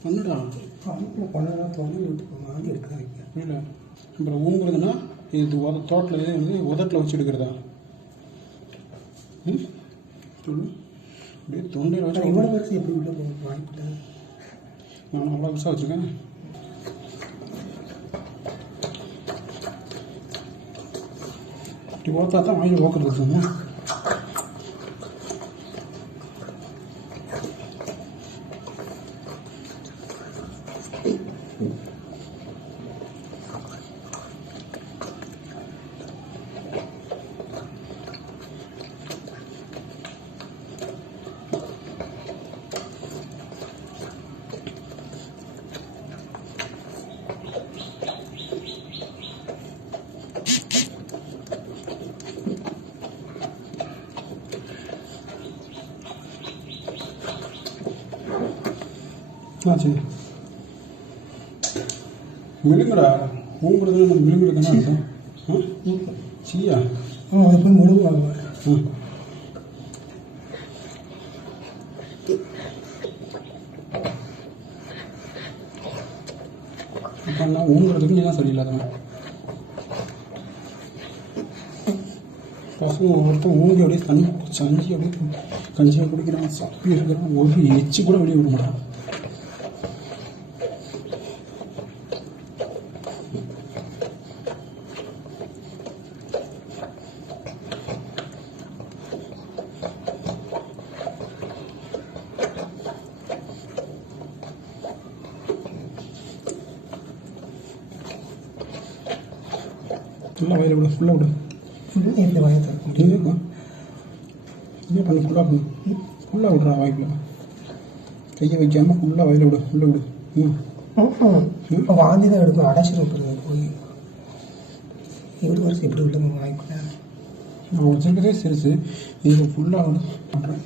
பண்ணுடா பணத்தில் பண்ணலாம் தோணி வாங்கி எடுக்க வைக்க இல்லை அப்புறம் ஊங்குறதுன்னா இது தோட்டில் வந்து உதட்டில் வச்சு எடுக்கிறதா சொல்லு அப்படியே தொண்டையில் வச்சு இவ்வளோ வச்சு எப்படி உள்ள போக வாய்ப்பு நான் அவ்வளோ வருஷம் வச்சுருக்கேன். இப்படி ஓத்தா தான் வாங்கி ஓக்குறது இருக்குங்க. ஆச்சு மிளுங்குடா ஊங்குறது நம்ம மிளுங்குறதுன்னா அர்த்தம் சீயா அதை போய் முழுங்குவாங்க. இப்போ நான் ஊங்குறதுக்கு நீ தான் சரியில்லாதவன். பசங்க ஒவ்வொருத்தன் ஊங்கி அப்படியே தண்ணி சஞ்சி அப்படியே கஞ்சியை குடிக்கிறான் சப்பி இருக்கிறான் ஒரு எச்சு கூட வெளியே விட மாட்டான். ஃபுல்லாக வயிறு விடு ஃபுல்லாக விடு ஃபுல்லாக எப்படி வாங்கி தர முடியும் இருக்கும் இதே பண்ணு ஃபுல்லாக பண்ணு ஃபுல்லாக விட்றா வாய்ப்பில் கையை வைக்காமல் ஃபுல்லாக வயிறு விடு ஃபுல்லாக விடு இப்போ வாந்தி தான் எடுக்கும் அடைச்சிடும் போய் எவ்வளோ வருஷம் எப்படி உள்ள வாய்ப்பில் நான் வச்சுருக்கதே சிறுசு இது ஃபுல்லாக பண்ணுறேன்.